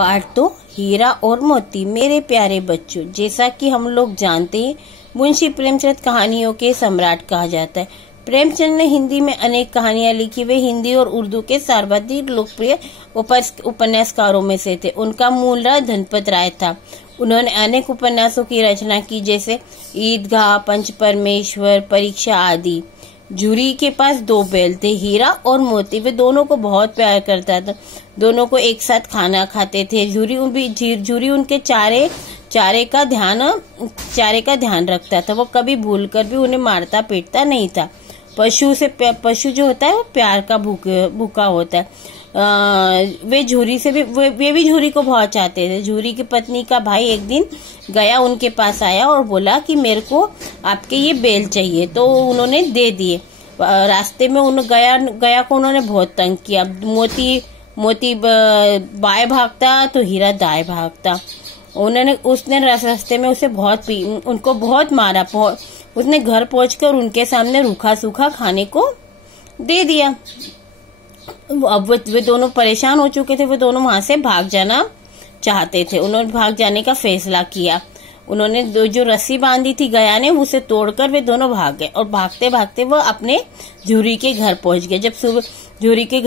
Part 2 हीरा और मोती। मेरे प्यारे बच्चों, जैसा कि हम लोग जानते हैं मुंशी प्रेमचंद कहानियों के सम्राट कहा जाता है। प्रेमचंद ने हिंदी में अनेक कहानियां लिखी। वे हिंदी और उर्दू के सर्वाधिक लोकप्रिय उपन्यासकारों में से थे। उनका मूल नाम धनपत राय था। उन्होंने अनेक उपन्यासों की रचना की, जैसे ईदगाह, पंच परमेश्वर, परीक्षा आदि। झूरी के पास 2 बैल थे, हीरा और मोती। वे दोनों को बहुत प्यार करता था, दोनों को एक साथ खाना खाते थे। झूरी उनके चारे का ध्यान रखता था। वो कभी भूलकर भी उन्हें मारता पीटता नहीं था। पशु जो होता है वो प्यार का भूखा होता है। वे भी झूरी को बहुत चाहते थे। झूरी की पत्नी का भाई एक दिन गया उनके पास आया और बोला कि मेरे को आपके ये बैल चाहिए, तो उन्होंने दे दिए। रास्ते में गया को उन्होंने बहुत तंग किया। मोती बाएं भागता तो हीरा दाएं भागता। उसने रास्ते में उनको बहुत मारा। उसने घर पहुंचकर उनके सामने रूखा सूखा खाने को दे दिया। अब वे दोनों परेशान हो चुके थे। वे दोनों वहां से भाग जाना चाहते थे। उन्होंने भाग जाने का फैसला किया। उन्होंने जो रस्सी बांधी थी गया ने, उसे तोड़कर वे दोनों भाग गए और भागते भागते वो अपने झूरी के घर पहुंच गए। जब सुबह झूरी के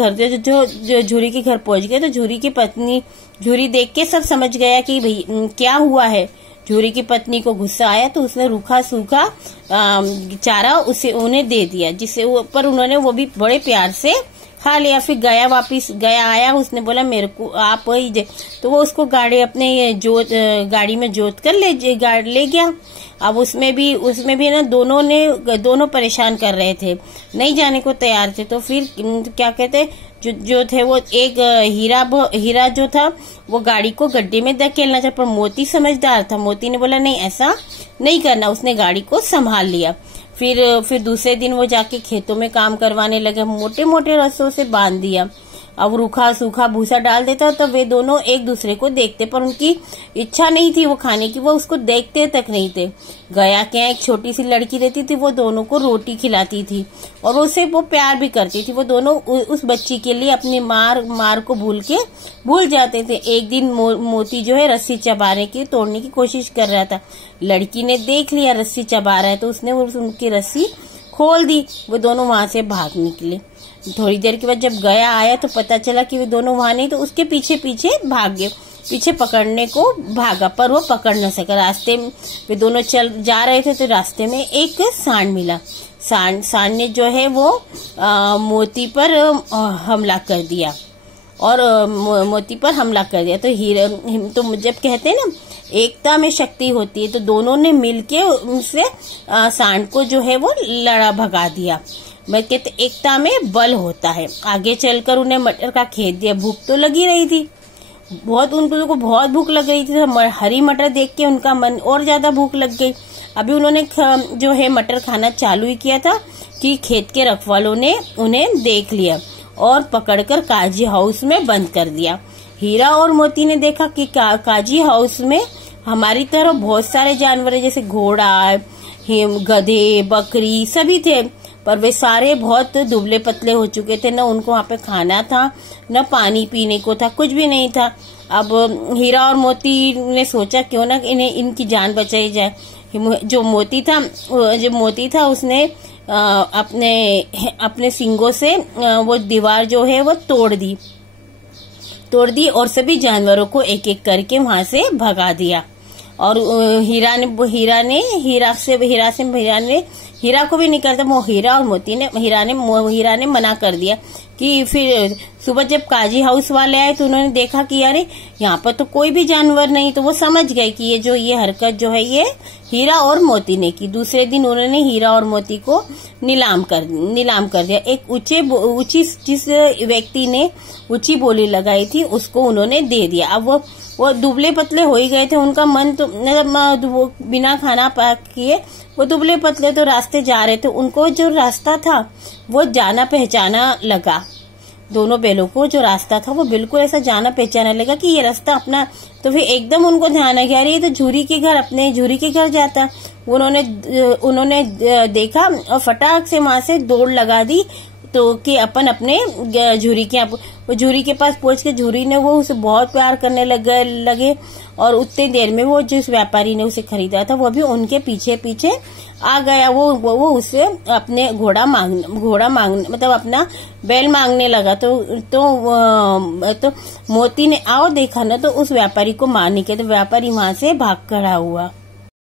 घर पहुंच गए तो झूरी की पत्नी, झूरी देख के सब समझ गया कि भाई क्या हुआ है। झूरी की पत्नी को गुस्सा आया तो उसने रूखा सूखा चारा उन्हें दे दिया, जिससे पर उन्होंने वो भी बड़े प्यार से खा लिया। फिर गया आया, उसने बोला मेरे को आप वही दे, तो वो उसको गाड़ी में जोत कर ले गया। अब उसमें भी ना दोनों परेशान कर रहे थे, नहीं जाने को तैयार थे। तो फिर क्या कहते जो थे वो एक हीरा जो था वो गाड़ी को गड्ढे में धकेलना चाहा, पर मोती समझदार था। मोती ने बोला नहीं, ऐसा नहीं करना। उसने गाड़ी को संभाल लिया। फिर दूसरे दिन वो जाके खेतों में काम करवाने लगे। मोटे मोटे रस्सों से बांध दिया। अब रूखा सूखा भूसा डाल देता तो वे दोनों एक दूसरे को देखते, पर उनकी इच्छा नहीं थी वो खाने की, वो उसको देखते तक नहीं थे। गया के यहाँ एक छोटी सी लड़की रहती थी, वो दोनों को रोटी खिलाती थी और उसे वो प्यार भी करती थी। वो दोनों उस बच्ची के लिए अपनी मार को भूल जाते थे। एक दिन मोती जो है रस्सी तोड़ने की कोशिश कर रहा था। लड़की ने देख लिया रस्सी चबा रहा है तो उसने उनकी रस्सी खोल दी। वो दोनों वहां से भाग निकले। थोड़ी देर के बाद जब गया आया तो पता चला कि वे दोनों वहां नहीं, तो उसके पीछे भाग गए। पीछे पकड़ने को भागा पर वो पकड़ न सका। रास्ते में वे दोनों जा रहे थे तो रास्ते में एक सांड मिला। सांड ने जो है वो मोती पर हमला कर दिया तो जब कहते हैं ना एकता में शक्ति होती है, तो दोनों ने मिलके उससे सांड को जो है वो लड़ा भगा दिया। मैं कहते एकता में बल होता है। आगे चलकर उन्हें मटर का खेत दिया। भूख तो लगी रही थी, उन लोगों को बहुत भूख लग रही थी। हरी मटर देख के उनका मन और ज्यादा भूख लग गई। अभी उन्होंने जो है मटर खाना चालू ही किया था कि खेत के रखवालों ने उन्हें देख लिया और पकड़कर काजी हाउस में बंद कर दिया। हीरा और मोती ने देखा कि काजी हाउस में हमारी तरह बहुत सारे जानवर है, जैसे घोड़ा, गधे, बकरी सभी थे, पर वे सारे बहुत दुबले पतले हो चुके थे। न उनको वहां पे खाना था, न पानी पीने को था, कुछ भी नहीं था। अब हीरा और मोती ने सोचा क्यों ना इनकी जान बचाई जाए। जो मोती था उसने अपने सींगों से वो दीवार जो है वो तोड़ दी और सभी जानवरों को एक एक करके वहां से भगा दिया। और हीरा को भी नहीं करता। वो हीरा ने मना कर दिया कि फिर सुबह जब काजी हाउस वाले आए तो उन्होंने देखा कि अरे यहाँ पर तो कोई भी जानवर नहीं, तो वो समझ गए कि ये हरकत जो है ये हीरा और मोती ने की। दूसरे दिन उन्होंने हीरा और मोती को नीलाम कर दिया। एक जिस व्यक्ति ने ऊंची बोली लगाई थी उसको उन्होंने दे दिया। अब वो दुबले पतले हो ही गए थे। उनका मन तो वो बिना खाना किए वो दुबले पतले तो रास्ते जा रहे थे। उनको जो रास्ता था वो जाना पहचाना लगा। दोनों बैलों को जो रास्ता था वो बिल्कुल ऐसा जाना पहचाना लगा कि ये रास्ता अपना। तो फिर एकदम उनको ध्यान आ गया, अरे ये तो झूरी के घर जाता। उन्होंने देखा और फटाक से वहां से दौड़ लगा दी। तो कि अपन अपने झूरी के वो झूरी के पास पहुंच के झूरी ने वो उसे बहुत प्यार करने लगे और उतनी देर में वो जिस व्यापारी ने उसे खरीदा था वो भी उनके पीछे पीछे आ गया। वो उससे अपने घोड़ा मांगने मतलब अपना बैल मांगने लगा। तो मोती ने आओ देखा ना तो उस व्यापारी को मारने के, तो व्यापारी वहां से भाग खड़ा हुआ।